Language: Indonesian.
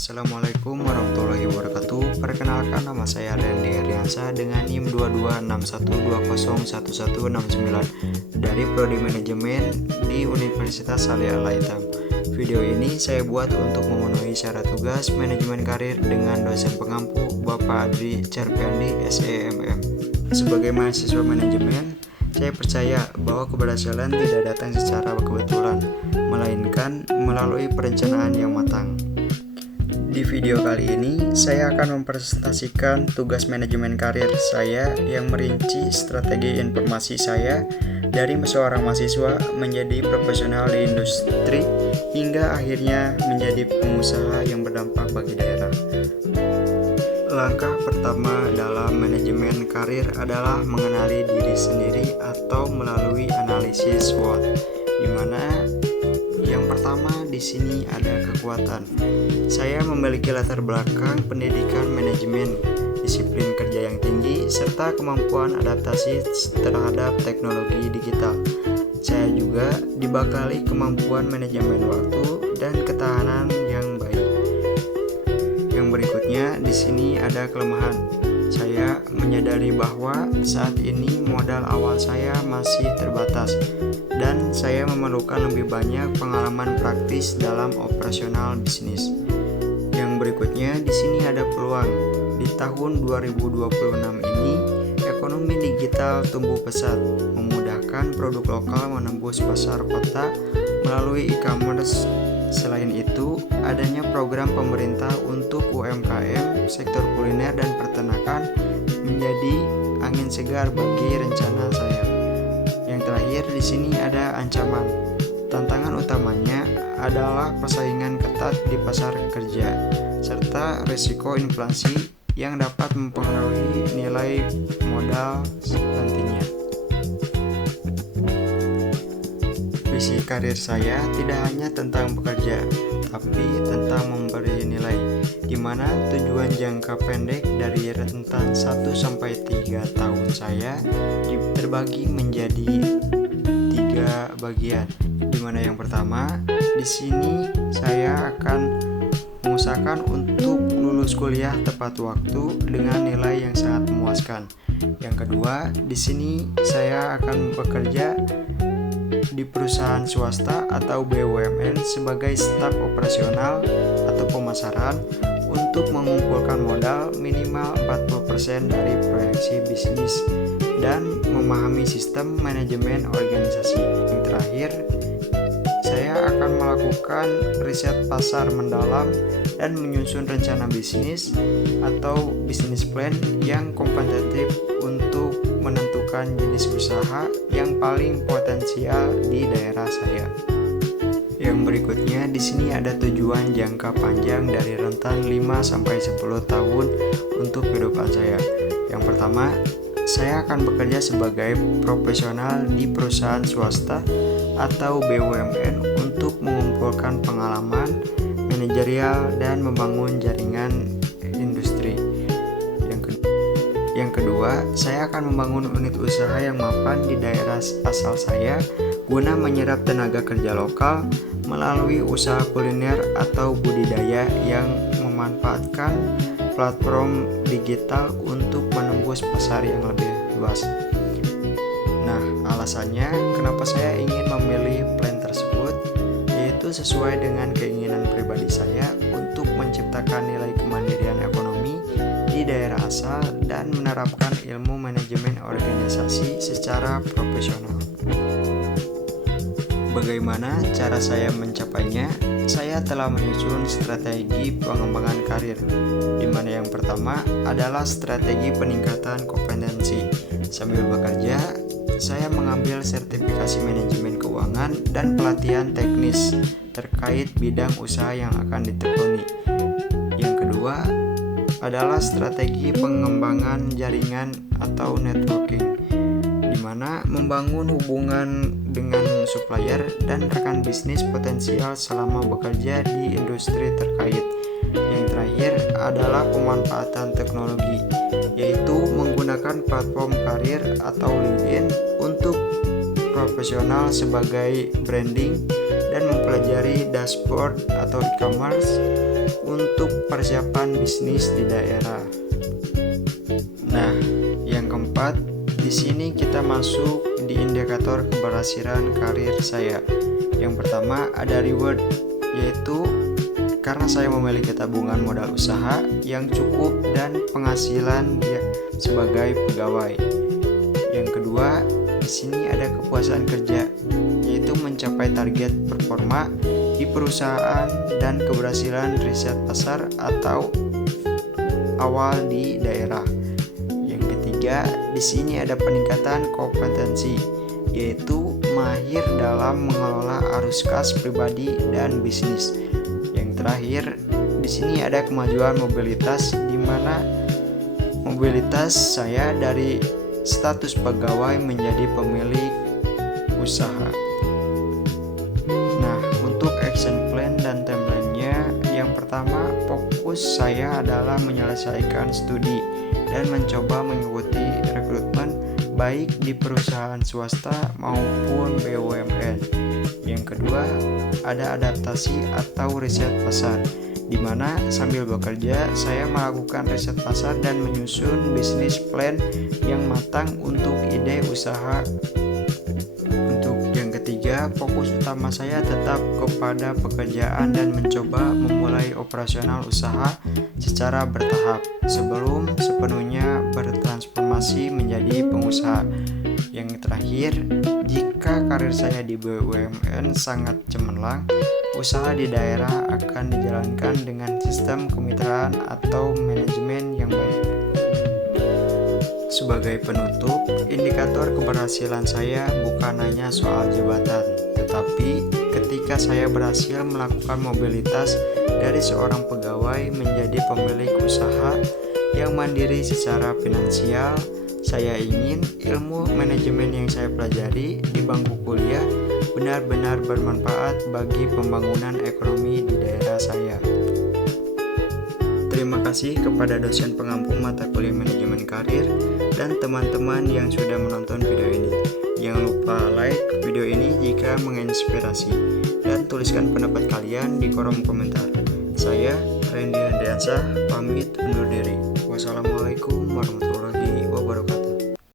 Assalamualaikum warahmatullahi wabarakatuh. Perkenalkan, nama saya Randy Riansa dengan NIM 2261201169 dari Prodi Manajemen di Universitas Saleh Al-Haitham. Video ini saya buat untuk memenuhi syarat tugas manajemen karir dengan dosen pengampu Bapak Adri Cerpiandi SEMM. Sebagai mahasiswa manajemen, saya percaya bahwa keberhasilan tidak datang secara kebetulan, melainkan melalui perencanaan yang matang. Di video kali ini, saya akan mempresentasikan tugas manajemen karir saya yang merinci strategi informasi saya dari seorang mahasiswa menjadi profesional di industri hingga akhirnya menjadi pengusaha yang berdampak bagi daerah. Langkah pertama dalam manajemen karir adalah mengenali diri sendiri atau melalui analisis SWOT, di mana yang pertama di sini ada kekuatan. Saya memiliki latar belakang pendidikan manajemen, disiplin kerja yang tinggi, serta kemampuan adaptasi terhadap teknologi digital. Saya juga dibekali kemampuan manajemen waktu dan ketahanan yang baik. Yang berikutnya di sini ada kelemahan. Saya menyadari bahwa saat ini modal awal saya masih terbatas dan saya memerlukan lebih banyak pengalaman praktis dalam operasional bisnis. Yang berikutnya di sini ada peluang. Di tahun 2026 ini, ekonomi digital tumbuh pesat, memudahkan produk lokal menembus pasar kota melalui e-commerce. Selain itu, adanya program pemerintah untuk UMKM, sektor kuliner dan peternakan menjadi angin segar bagi rencana saya. Yang terakhir di sini ada ancaman. Tantangan utamanya adalah persaingan ketat di pasar kerja serta risiko inflasi yang dapat mempengaruhi nilai modal nantinya. Visi karir saya tidak hanya tentang bekerja, tapi tentang memberi nilai, di mana tujuan jangka pendek dari rentan 1-3 tahun saya terbagi menjadi 3 bagian. Di mana yang pertama, di sini saya akan mengusahakan untuk lulus kuliah tepat waktu dengan nilai yang sangat memuaskan. Yang kedua, di sini saya akan bekerja di perusahaan swasta atau BUMN sebagai staf operasional atau pemasaran untuk mengumpulkan modal minimal 40% dari proyeksi bisnis dan memahami sistem manajemen organisasi. Yang terakhir, saya akan melakukan riset pasar mendalam dan menyusun rencana bisnis atau business plan yang kompetitif untuk menentukan jenis usaha yang paling potensial di daerah saya. Yang berikutnya di sini ada tujuan jangka panjang dari rentan 5-10 tahun untuk kehidupan saya. Yang pertama, saya akan bekerja sebagai profesional di perusahaan swasta atau BUMN untuk mengumpulkan pengalaman manajerial dan membangun jaringan industri. Yang kedua, saya akan membangun unit usaha yang mapan di daerah asal saya guna menyerap tenaga kerja lokal melalui usaha kuliner atau budidaya yang memanfaatkan platform digital untuk menembus pasar yang lebih luas. Nah, alasannya kenapa saya ingin memilih plan tersebut yaitu sesuai dengan keinginan pribadi saya untuk menciptakan nilai kemandirian ekonomi di daerah asal dan menerapkan ilmu manajemen organisasi secara profesional. Bagaimana cara saya mencapainya? Saya telah menyusun strategi pengembangan karir, di mana yang pertama adalah strategi peningkatan kompetensi. Sambil bekerja, saya mengambil sertifikasi manajemen keuangan dan pelatihan teknis terkait bidang usaha yang akan ditekuni. Yang kedua adalah strategi pengembangan jaringan atau networking, di mana membangun hubungan dengan supplier dan rekan bisnis potensial selama bekerja di industri terkait. Yang terakhir adalah pemanfaatan teknologi, yaitu menggunakan platform karir atau LinkedIn untuk profesional sebagai branding dan mempelajari dashboard atau e-commerce untuk persiapan bisnis di daerah. Nah, yang keempat, di sini kita masuk di indikator keberhasilan karir saya. Yang pertama ada reward, yaitu karena saya memiliki tabungan modal usaha yang cukup dan penghasilan sebagai pegawai. Yang kedua, di sini ada kepuasan kerja, yaitu mencapai target performa di perusahaan dan keberhasilan riset pasar atau awal di daerah. Yang ketiga, di sini ada peningkatan kompetensi, yaitu mahir dalam mengelola arus kas pribadi dan bisnis. Yang terakhir, di sini ada kemajuan mobilitas, di mana mobilitas saya dari status pegawai menjadi pemilik usaha. Nah, untuk action plan dan timeline-nya, yang pertama, fokus saya adalah menyelesaikan studi dan mencoba mengikuti rekrutmen baik di perusahaan swasta maupun BUMN. Yang kedua, ada adaptasi atau riset pasar, di mana sambil bekerja saya melakukan riset pasar dan menyusun bisnis plan yang matang untuk ide usaha. Untuk yang ketiga, fokus utama saya tetap kepada pekerjaan dan mencoba memulai operasional usaha secara bertahap sebelum sepenuhnya bertransformasi menjadi pengusaha. Yang terakhir, jika karir saya di BUMN sangat cemerlang, usaha di daerah akan dijalankan dengan sistem kemitraan atau manajemen yang baik. Sebagai penutup, indikator keberhasilan saya bukan hanya soal jabatan, tetapi ketika saya berhasil melakukan mobilitas dari seorang pegawai menjadi pemilik usaha yang mandiri secara finansial. Saya ingin ilmu manajemen yang saya pelajari di bangku kuliah benar-benar bermanfaat bagi pembangunan ekonomi di daerah saya. Terima kasih kepada dosen pengampu mata kuliah manajemen karir dan teman-teman yang sudah menonton video ini. Jangan lupa like video ini jika menginspirasi dan tuliskan pendapat kalian di kolom komentar. Saya Randy Andriansah pamit undur diri. Wassalamualaikum warahmatullahi wabarakatuh.